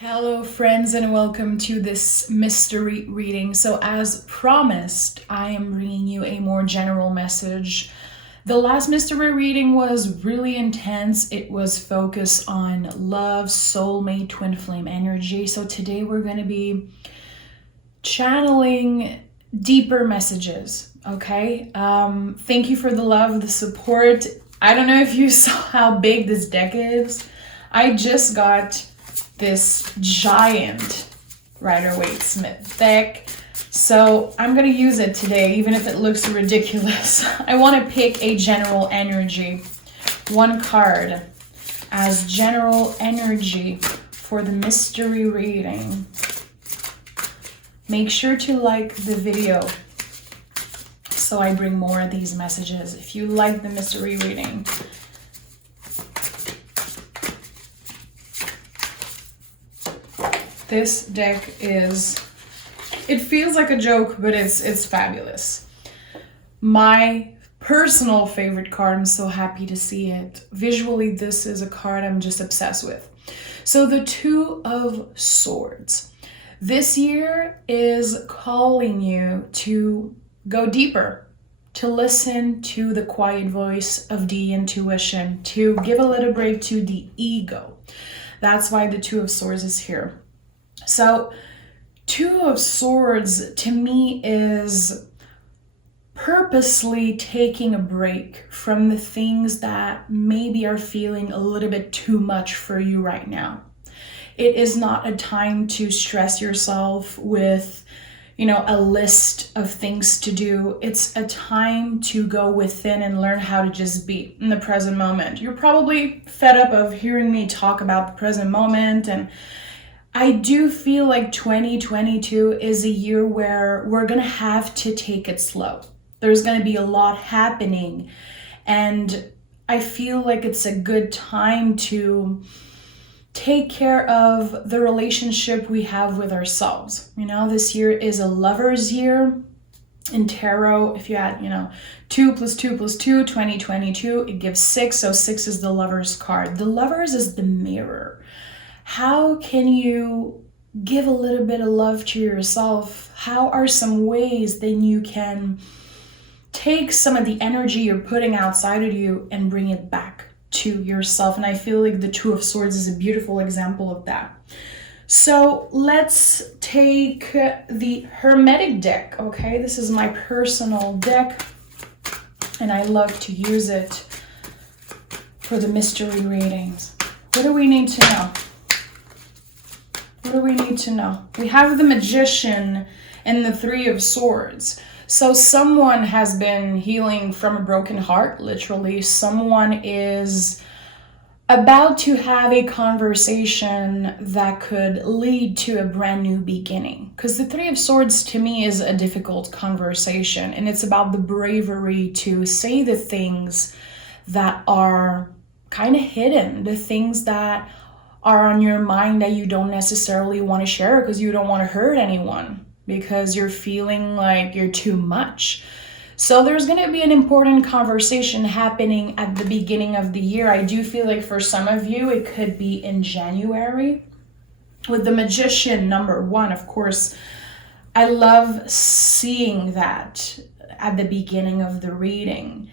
Hello friends and welcome to this mystery reading. So as promised, I am bringing you a more general message. The last mystery reading was really intense. It was focused on love, soulmate, twin flame energy. So today we're going to be channeling deeper messages, okay? Thank you for the love, the support. I don't know if you saw how big this deck is. I just got this giant Rider-Waite-Smith deck, so I'm gonna use it today, even if it looks ridiculous. I want to pick a general energy, one card as general energy for the mystery reading. Make sure to like the video so I bring more of these messages. If you like the mystery reading, this deck it feels like a joke, but it's fabulous. My personal favorite card, I'm so happy to see it. Visually, this is a card I'm just obsessed with. So the Two of Swords. This year is calling you to go deeper, to listen to the quiet voice of the intuition, to give a little break to the ego. That's why the Two of Swords is here. So, Two of Swords to me is purposely taking a break from the things that maybe are feeling a little bit too much for you right now. It is not a time to stress yourself with, a list of things to do. It's a time to go within and learn how to just be in the present moment. You're probably fed up of hearing me talk about the present moment, and I do feel like 2022 is a year where we're going to have to take it slow. There's going to be a lot happening, and I feel like it's a good time to take care of the relationship we have with ourselves. This year is a lover's year. In tarot, if you add, 2 + 2 + 2, 2022, it gives 6. So 6 is the lover's card. The lovers is the mirror. How can you give a little bit of love to yourself? How are some ways then you can take some of the energy you're putting outside of you and bring it back to yourself? And I feel like the Two of Swords is a beautiful example of that. So let's take the Hermetic deck, okay? This is my personal deck, and I love to use it for the mystery readings. What do we need to know? What do we need to know? We have the Magician and the Three of Swords. So someone has been healing from a broken heart, literally. Someone is about to have a conversation that could lead to a brand new beginning. Because the Three of Swords to me is a difficult conversation, and it's about the bravery to say the things that are kind of hidden, the things that are on your mind that you don't necessarily want to share because you don't want to hurt anyone, because you're feeling like you're too much. So there's going to be an important conversation happening at the beginning of the year. I do feel like for some of you, it could be in January. With the Magician, number 1, of course, I love seeing that at the beginning of the reading.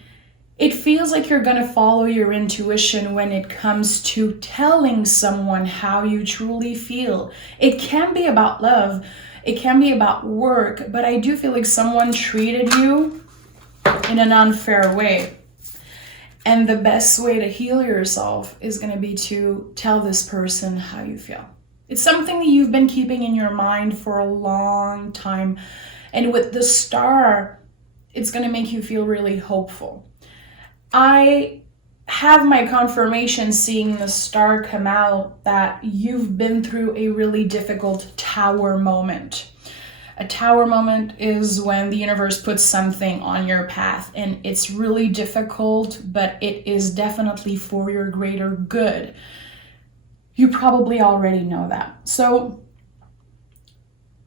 It feels like you're going to follow your intuition when it comes to telling someone how you truly feel. It can be about love, it can be about work, but I do feel like someone treated you in an unfair way. And the best way to heal yourself is going to be to tell this person how you feel. It's something that you've been keeping in your mind for a long time. And with the Star, it's going to make you feel really hopeful. I have my confirmation seeing the Star come out that you've been through a really difficult Tower moment. A Tower moment is when the universe puts something on your path and it's really difficult, but it is definitely for your greater good. You probably already know that. So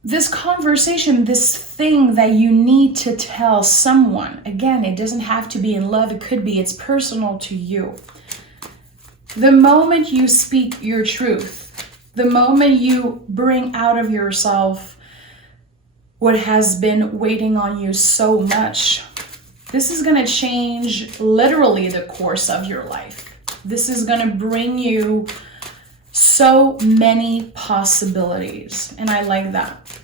this conversation, this thing that you need to tell someone, again, it doesn't have to be in love, it's personal to you. The moment you speak your truth, The moment you bring out of yourself what has been waiting on you so much, this is going to change literally the course of your life. This is going to bring you so many possibilities. And I like that.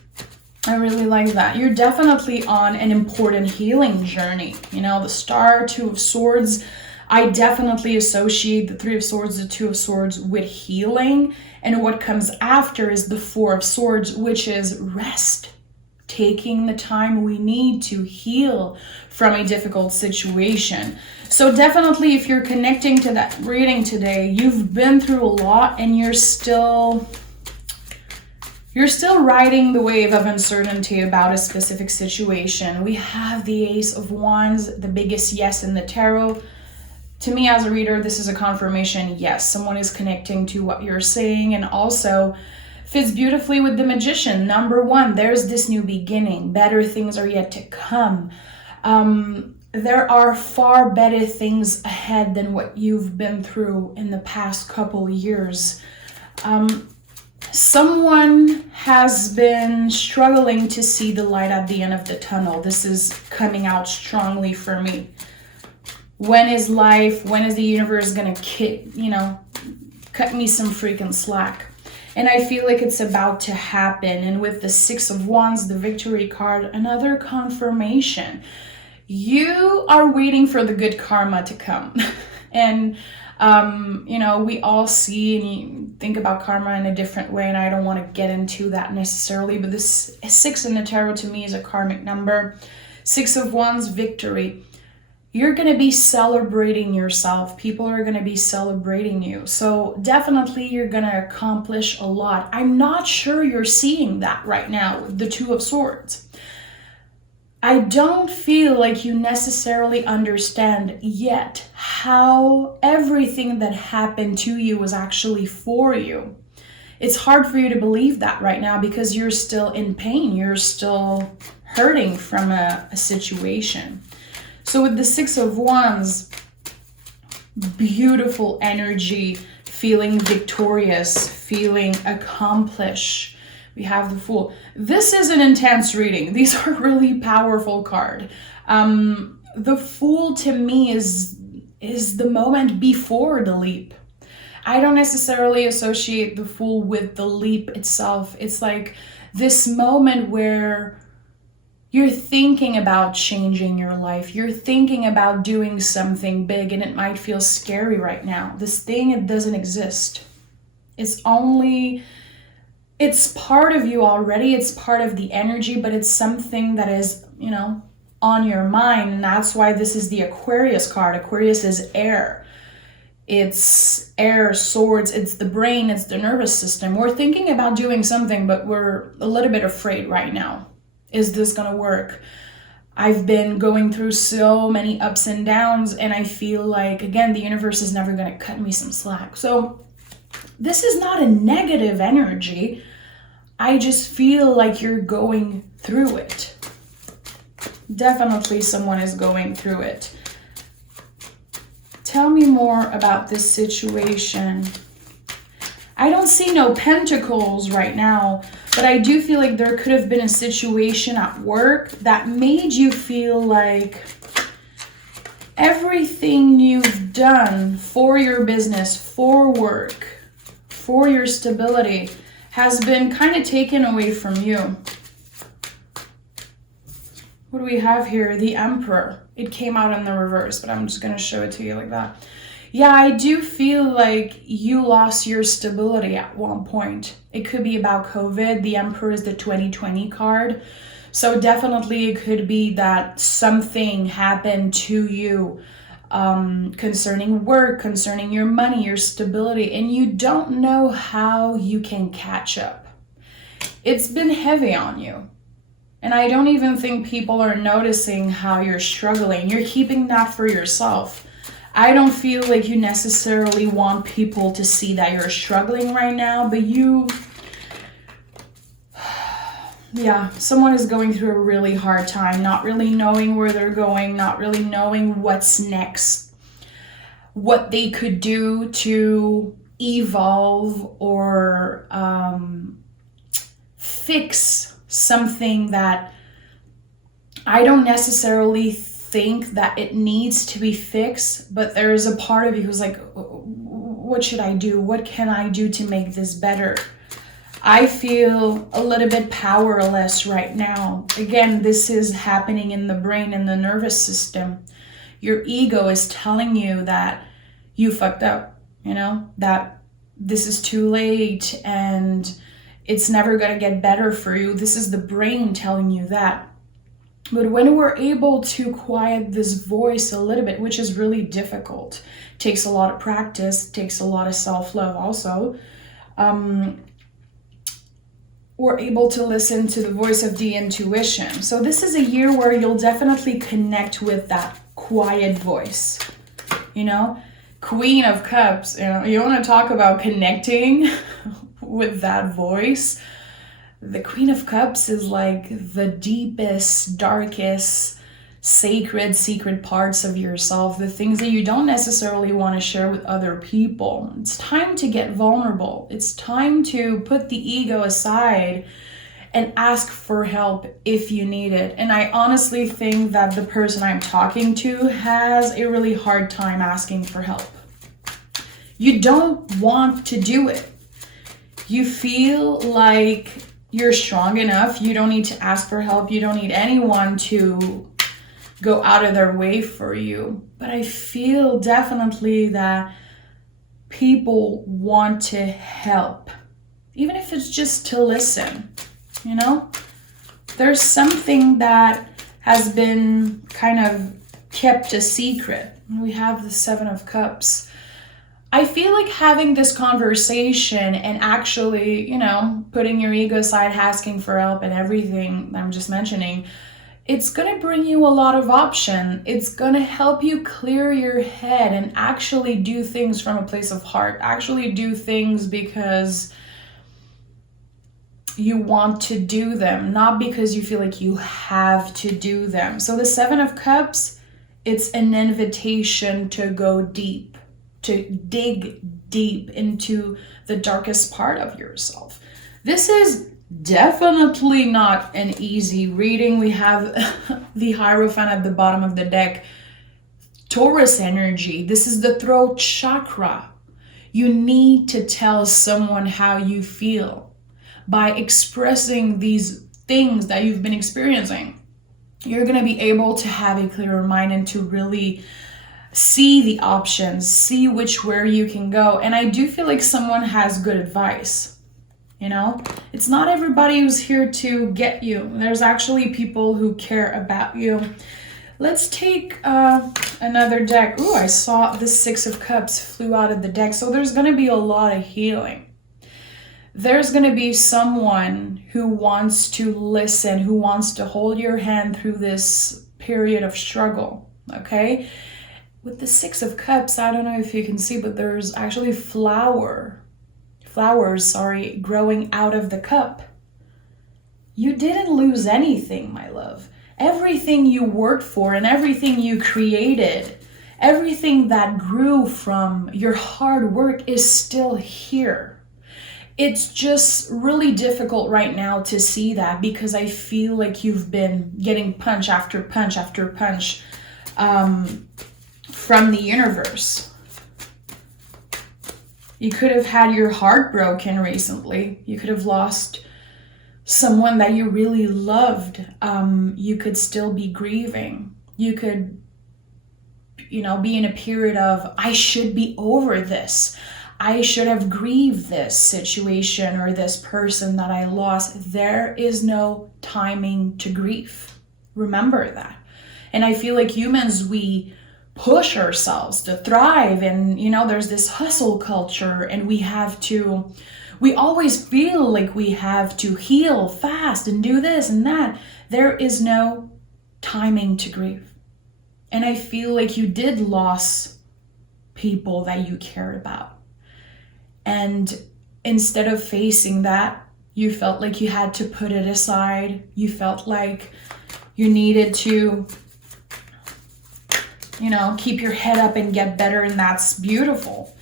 I really like that. You're definitely on an important healing journey. You know, the Star, Two of Swords, I definitely associate the Three of Swords, the Two of Swords with healing. And what comes after is the Four of Swords, which is rest. Taking the time we need to heal from a difficult situation. So definitely, if you're connecting to that reading today, you've been through a lot and you're still riding the wave of uncertainty about a specific situation. We have the Ace of Wands, the biggest yes in the tarot. To me as a reader, this is a confirmation. Yes, someone is connecting to what you're saying, and also fits beautifully with the Magician. Number one, there's this new beginning. Better things are yet to come. There are far better things ahead than what you've been through in the past couple years. Someone has been struggling to see the light at the end of the tunnel. This is coming out strongly for me. When is the universe gonna cut me some freaking slack? And I feel like it's about to happen. And with the Six of Wands, the Victory card, another confirmation. You are waiting for the good karma to come. And, we all see and you think about karma in a different way. And I don't want to get into that necessarily. But this 6 in the tarot to me is a karmic number. Six of Wands, victory. You're going to be celebrating yourself. People are going to be celebrating you. So definitely you're going to accomplish a lot. I'm not sure you're seeing that right now with the Two of Swords. I don't feel like you necessarily understand yet how everything that happened to you was actually for you. It's hard for you to believe that right now because you're still in pain. You're still hurting from a situation. So with the Six of Wands, beautiful energy, feeling victorious, feeling accomplished. We have the Fool. This is an intense reading. These are really powerful cards. The Fool to me is the moment before the leap. I don't necessarily associate the Fool with the leap itself. It's like this moment where you're thinking about changing your life. You're thinking about doing something big, and it might feel scary right now. This thing, it doesn't exist. It's part of you already. It's part of the energy, but it's something that is, on your mind. And that's why this is the Aquarius card. Aquarius is air. It's air, swords, it's the brain, it's the nervous system. We're thinking about doing something, but we're a little bit afraid right now. Is this gonna work? I've been going through so many ups and downs, and I feel like, again, the universe is never gonna cut me some slack. So this is not a negative energy. I just feel like you're going through it. Definitely someone is going through it. Tell me more about this situation. I don't see no pentacles right now, but I do feel like there could have been a situation at work that made you feel like everything you've done for your business, for work, for your stability has been kind of taken away from you. What do we have here? The Emperor. It came out in the reverse, but I'm just going to show it to you like that. Yeah, I do feel like you lost your stability at one point. It could be about COVID. The Emperor is the 2020 card. So definitely it could be that something happened to you concerning work, concerning your money, your stability, and you don't know how you can catch up. It's been heavy on you. And I don't even think people are noticing how you're struggling. You're keeping that for yourself. I don't feel like you necessarily want people to see that you're struggling right now, but someone is going through a really hard time, not really knowing where they're going, not really knowing what's next, what they could do to evolve or fix something that I don't necessarily think that it needs to be fixed, but there is a part of you who's like, what should I do? What can I do to make this better? I feel a little bit powerless right now. Again, this is happening in the brain and the nervous system. Your ego is telling you that you fucked up, that this is too late and it's never going to get better for you. This is the brain telling you that. But when we're able to quiet this voice a little bit, which is really difficult, takes a lot of practice, takes a lot of self-love also, we're able to listen to the voice of the intuition. So this is a year where you'll definitely connect with that quiet voice, Queen of Cups, you want to talk about connecting with that voice. The Queen of Cups is like the deepest, darkest, sacred, secret parts of yourself, the things that you don't necessarily want to share with other people. It's time to get vulnerable. It's time to put the ego aside and ask for help if you need it. And I honestly think that the person I'm talking to has a really hard time asking for help. You don't want to do it. You feel like you're strong enough. You don't need to ask for help. You don't need anyone to go out of their way for you. But I feel definitely that people want to help, even if it's just to listen. There's something that has been kind of kept a secret. We have the Seven of Cups. I feel like having this conversation and actually, putting your ego aside, asking for help and everything I'm just mentioning, it's going to bring you a lot of option. It's going to help you clear your head and actually do things from a place of heart. Actually do things because you want to do them, not because you feel like you have to do them. So the Seven of Cups, it's an invitation to go deep, to dig deep into the darkest part of yourself. This is definitely not an easy reading. We have the Hierophant at the bottom of the deck. Taurus energy. This is the throat chakra. You need to tell someone how you feel by expressing these things that you've been experiencing. You're going to be able to have a clearer mind and to really see the options, see where you can go. And I do feel like someone has good advice. It's not everybody who's here to get you. There's actually people who care about you. Let's take another deck. Ooh, I saw the Six of Cups flew out of the deck. So there's going to be a lot of healing. There's going to be someone who wants to listen, who wants to hold your hand through this period of struggle, okay? With the Six of Cups, I don't know if you can see, but there's actually flowers, growing out of the cup. You didn't lose anything, my love. Everything you worked for and everything you created, everything that grew from your hard work is still here. It's just really difficult right now to see that because I feel like you've been getting punch after punch after punch from the universe. You could have had your heart broken recently. You could have lost someone that you really loved. You could still be grieving. You could, be in a period of, I should be over this. I should have grieved this situation or this person that I lost. There is no timing to grieve. Remember that. And I feel like humans, we push ourselves to thrive. And, there's this hustle culture and we always feel like we have to heal fast and do this and that. There is no timing to grieve. And I feel like you did lose people that you cared about. And instead of facing that, you felt like you had to put it aside. You felt like you needed to, keep your head up and get better. And that's beautiful.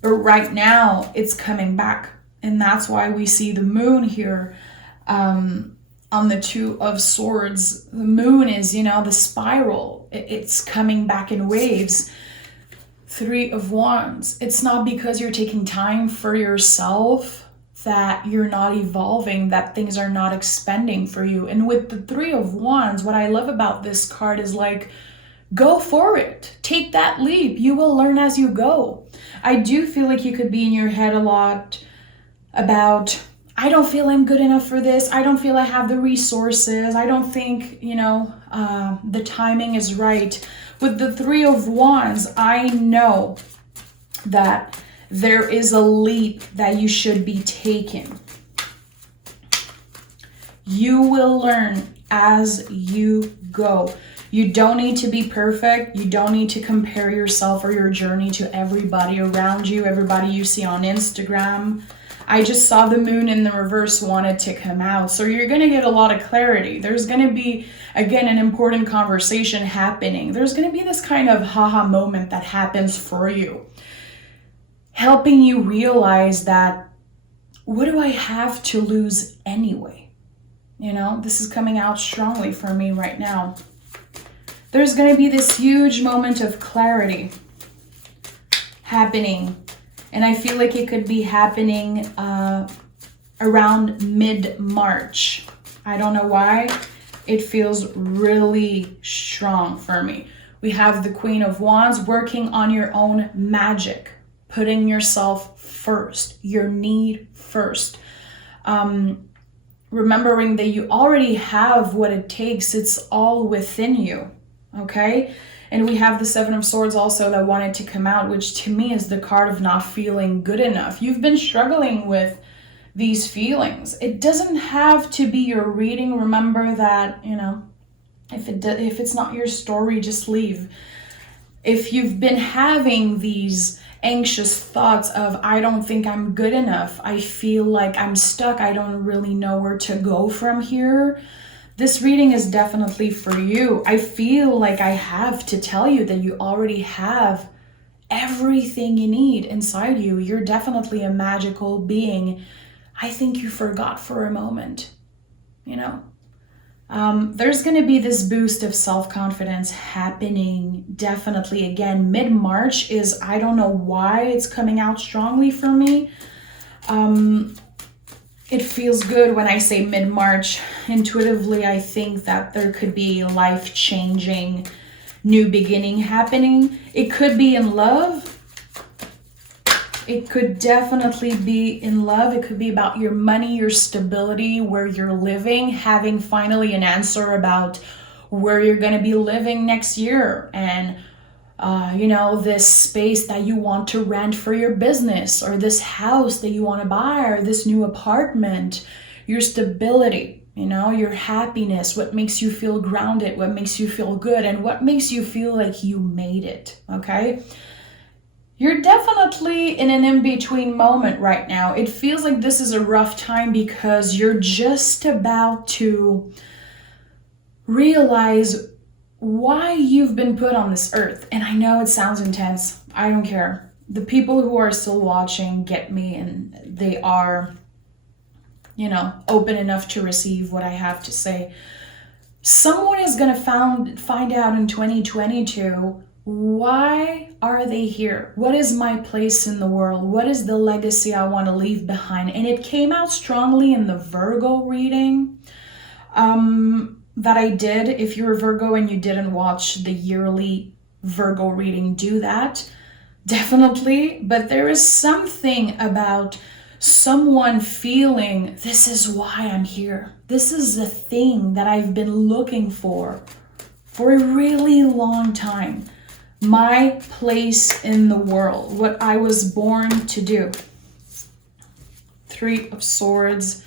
But right now, it's coming back. And that's why we see the moon here on the Two of Swords. The moon is, the spiral. It's coming back in waves. Three of Wands. It's not because you're taking time for yourself that you're not evolving, that things are not expanding for you. And with the Three of Wands, what I love about this card is like, go for it. Take that leap. You will learn as you go. I do feel like you could be in your head a lot about, I don't feel I'm good enough for this. I don't feel I have the resources. I don't think, the timing is right. With the Three of Wands, I know that there is a leap that you should be taking. You will learn as you go. You don't need to be perfect. You don't need to compare yourself or your journey to everybody around you, everybody you see on Instagram. I just saw the moon in the reverse wanted to come out. So you're going to get a lot of clarity. There's going to be, again, an important conversation happening. There's going to be this kind of haha moment that happens for you, helping you realize that, what do I have to lose anyway? This is coming out strongly for me right now. There's going to be this huge moment of clarity happening. And I feel like it could be happening around mid-March. I don't know why. It feels really strong for me. We have the Queen of Wands, working on your own magic, putting yourself first, your need first. Remembering that you already have what it takes. It's all within you, okay? And we have the Seven of Swords also that wanted to come out, which to me is the card of not feeling good enough. You've been struggling with these feelings. It doesn't have to be your reading. Remember that, if it's not your story, just leave. If you've been having these anxious thoughts of, I don't think I'm good enough, I feel like I'm stuck, I don't really know where to go from here, this reading is definitely for you. I feel like I have to tell you that you already have everything you need inside you. You're definitely a magical being. I think you forgot for a moment, There's going to be this boost of self-confidence happening. Definitely, again, mid-March is, I don't know why it's coming out strongly for me. It feels good when I say mid-March. Intuitively, I think that there could be life-changing new beginning happening. It could be in love. It could definitely be in love. It could be about your money, your stability, where you're living, having finally an answer about where you're going to be living next year, and this space that you want to rent for your business, or this house that you want to buy, or this new apartment, your stability, your happiness, what makes you feel grounded, what makes you feel good, and what makes you feel like you made it, okay? You're definitely in an in-between moment right now. It feels like this is a rough time because you're just about to realize why you've been put on this earth. And I know it sounds intense. I don't care. The people who are still watching get me, and they are, open enough to receive what I have to say. Someone is going to find out in 2022, why are they here? What is my place in the world? What is the legacy I want to leave behind? And it came out strongly in the Virgo reading that I did. If you're a Virgo and you didn't watch the yearly Virgo reading, do that. Definitely. But there is something about someone feeling, this is why I'm here. This is the thing that I've been looking for a really long time. My place in the world, what I was born to do. Three of Swords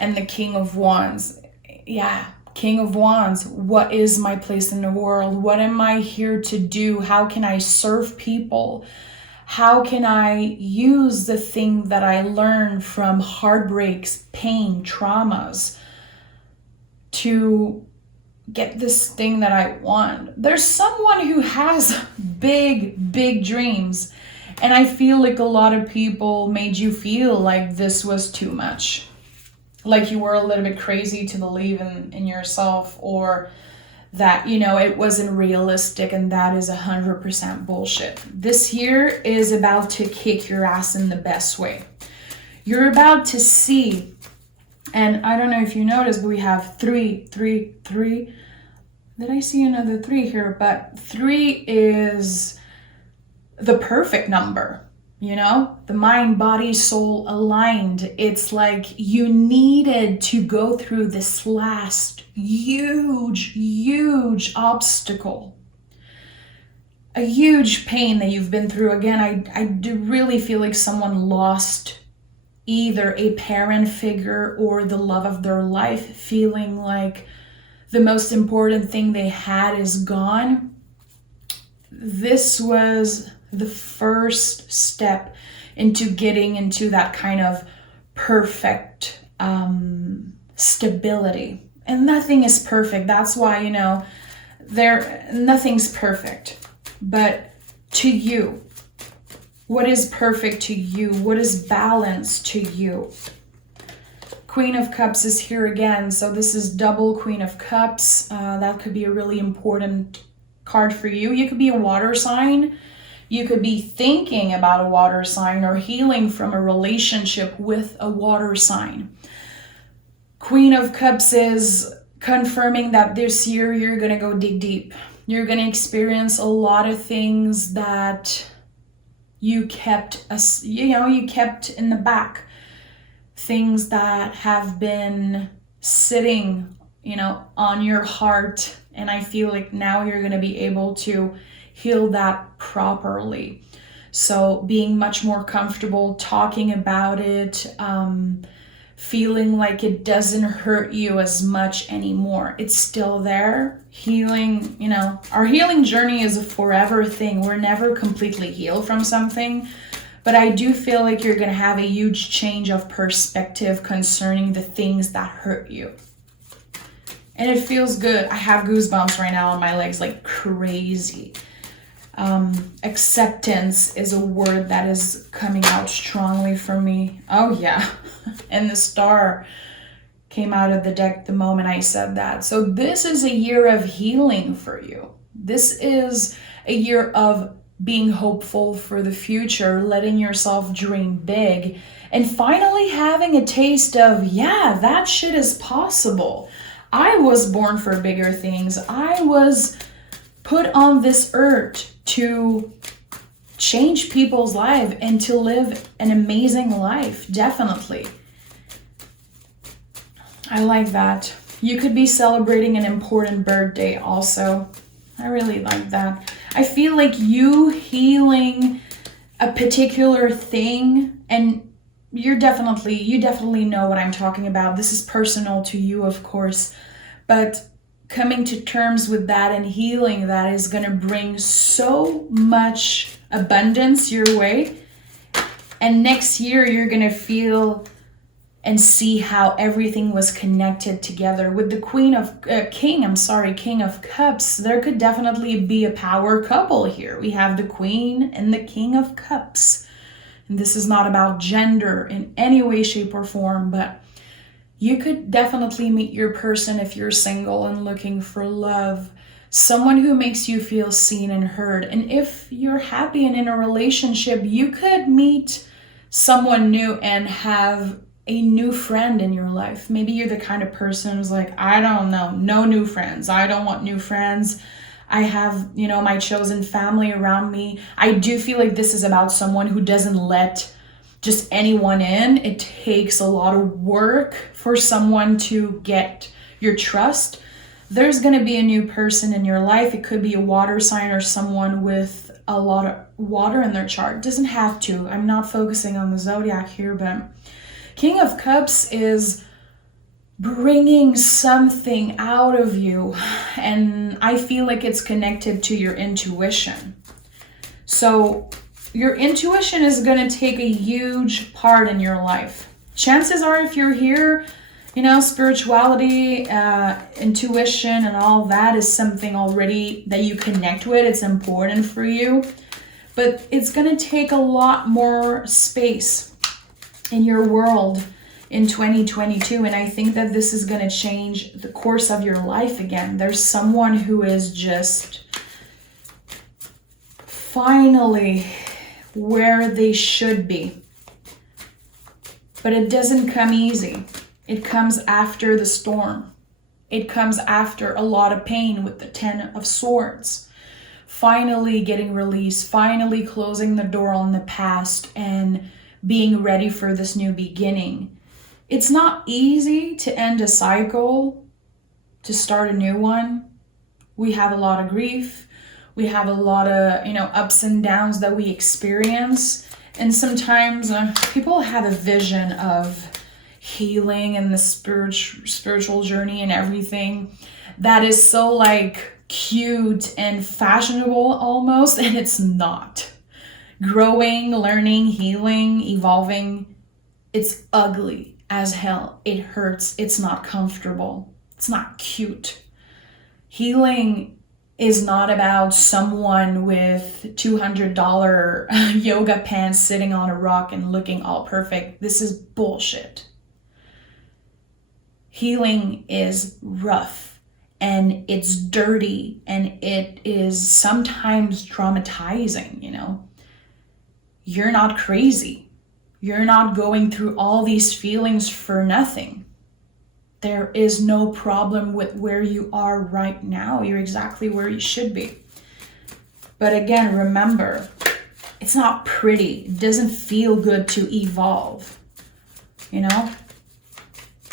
and the King of Wands. Yeah, King of Wands. What is my place in the world? What am I here to do? How can I serve people? How can I use the thing that I learned from heartbreaks, pain, traumas to get this thing that I want? There's someone who has big, big dreams, And I feel like a lot of people made you feel like this was too much. Like you were a little bit crazy to believe in yourself, or that, it wasn't realistic, and that is 100% bullshit. This year is about to kick your ass in the best way. You're about to see, and I don't know if you noticed, but we have 3. Did I see another 3 here? But 3 is the perfect number. The mind, body, soul aligned. It's like you needed to go through this last huge obstacle, a huge pain that you've been through. Again, I do really feel like someone lost either a parent figure or the love of their life, feeling like the most important thing they had is gone. This was the first step into getting into that kind of perfect stability. And nothing is perfect. That's why, nothing's perfect. But to you, what is perfect to you? What is balanced to you? Queen of Cups is here again. So this is double Queen of Cups. That could be a really important card for you. You could be a water sign. You could be thinking about a water sign or healing from a relationship with a water sign. Queen of Cups is confirming that this year you're going to go dig deep. You're going to experience a lot of things that you kept in the back. Things that have been sitting, on your heart. And I feel like now you're going to be able to heal that properly. So being much more comfortable talking about it, feeling like it doesn't hurt you as much anymore. It's still there. Healing, our healing journey is a forever thing. We're never completely healed from something. But I do feel like you're going to have a huge change of perspective concerning the things that hurt you. And it feels good. I have goosebumps right now on my legs like crazy. Acceptance is a word that is coming out strongly for me. Oh yeah. And the star came out of the deck the moment I said that. So this is a year of healing for you. This is a year of being hopeful for the future, letting yourself dream big, and finally having a taste of, yeah, that shit is possible. I was born for bigger things. I was put on this earth to change people's lives and to live an amazing life. Definitely. I like that. You could be celebrating an important birthday also. I really like that. I feel like you healing a particular thing, and you definitely know what I'm talking about. This is personal to you, of course, but coming to terms with that and healing that is going to bring so much abundance your way. And next year, you're going to feel and see how everything was connected together. With the King of Cups, there could definitely be a power couple here. We have the Queen and the King of Cups. And this is not about gender in any way, shape, or form, but you could definitely meet your person if you're single and looking for love. Someone who makes you feel seen and heard. And if you're happy and in a relationship, you could meet someone new and have a new friend in your life. Maybe you're the kind of person who's like, I don't know, no new friends. I don't want new friends. I have, my chosen family around me. I do feel like this is about someone who doesn't let just anyone in. It takes a lot of work for someone to get your trust. There's going to be a new person in your life. It could be a water sign or someone with a lot of water in their chart. It doesn't have to. I'm not focusing on the zodiac here, but King of Cups is bringing something out of you, and I feel like it's connected to your intuition. So your intuition is going to take a huge part in your life. Chances are, if you're here, spirituality, intuition, and all that is something already that you connect with. It's important for you. But it's going to take a lot more space in your world in 2022. And I think that this is going to change the course of your life again. There's someone who is just finally where they should be. But it doesn't come easy. It comes after the storm. It comes after a lot of pain with the 10 of Swords. Finally getting released, finally closing the door on the past and being ready for this new beginning. It's not easy to end a cycle, to start a new one. We have a lot of grief. We have a lot of, ups and downs that we experience. And sometimes people have a vision of healing and the spiritual journey and everything that is so like cute and fashionable almost, and it's not. Growing, learning, healing, evolving, it's ugly as hell. It hurts. It's not comfortable. It's not cute. Healing is not about someone with $200 yoga pants sitting on a rock and looking all perfect. This is bullshit. Healing is rough and it's dirty and it is sometimes traumatizing, You're not crazy. You're not going through all these feelings for nothing. There is no problem with where you are right now. You're exactly where you should be. But again, remember, it's not pretty. It doesn't feel good to evolve.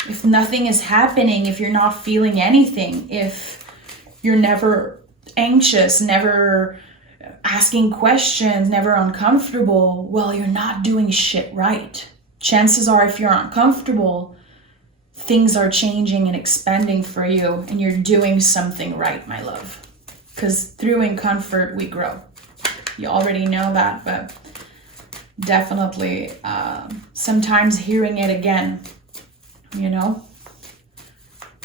If nothing is happening, if you're not feeling anything, if you're never anxious, never asking questions, never uncomfortable, well, you're not doing shit right. Chances are, if you're uncomfortable, things are changing and expanding for you and you're doing something right, my love. Because through comfort, we grow. You already know that, but definitely sometimes hearing it again,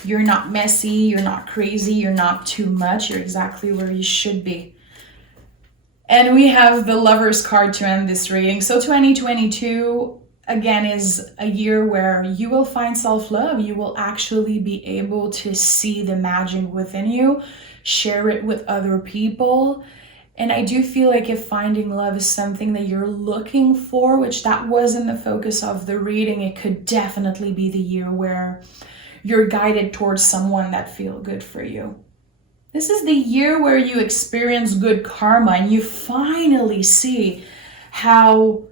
You're not messy, you're not crazy, you're not too much, you're exactly where you should be. And we have the Lover's card to end this reading. So 2022, again, is a year where you will find self-love. You will actually be able to see the magic within you, share it with other people. And I do feel like if finding love is something that you're looking for, which that wasn't the focus of the reading, it could definitely be the year where you're guided towards someone that feels good for you. This is the year where you experience good karma and you finally see how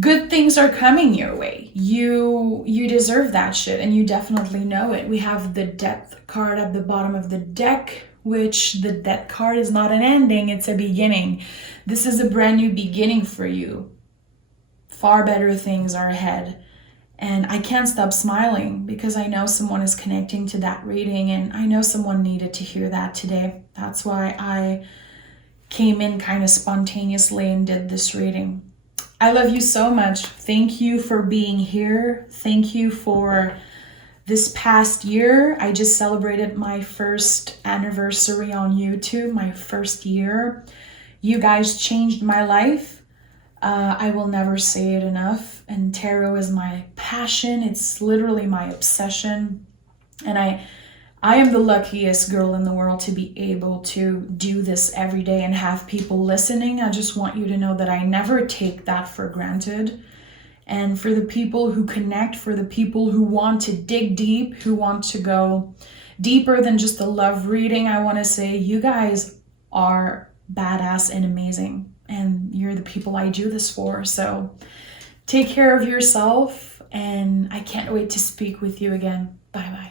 good things are coming your way. You deserve that shit and you definitely know it. We have the Death card at the bottom of the deck, which the Death card is not an ending, it's a beginning. This is a brand new beginning for you. Far better things are ahead. And I can't stop smiling because I know someone is connecting to that reading and I know someone needed to hear that today. That's why I came in kind of spontaneously and did this reading. I love you so much. Thank you for being here. Thank you for this past year. I just celebrated my first anniversary on YouTube, my first year. You guys changed my life. I will never say it enough. And tarot is my passion. It's literally my obsession. And I am the luckiest girl in the world to be able to do this every day and have people listening. I just want you to know that I never take that for granted. And for the people who connect, for the people who want to dig deep, who want to go deeper than just a love reading, I want to say you guys are badass and amazing. And you're the people I do this for. So take care of yourself. And I can't wait to speak with you again. Bye-bye.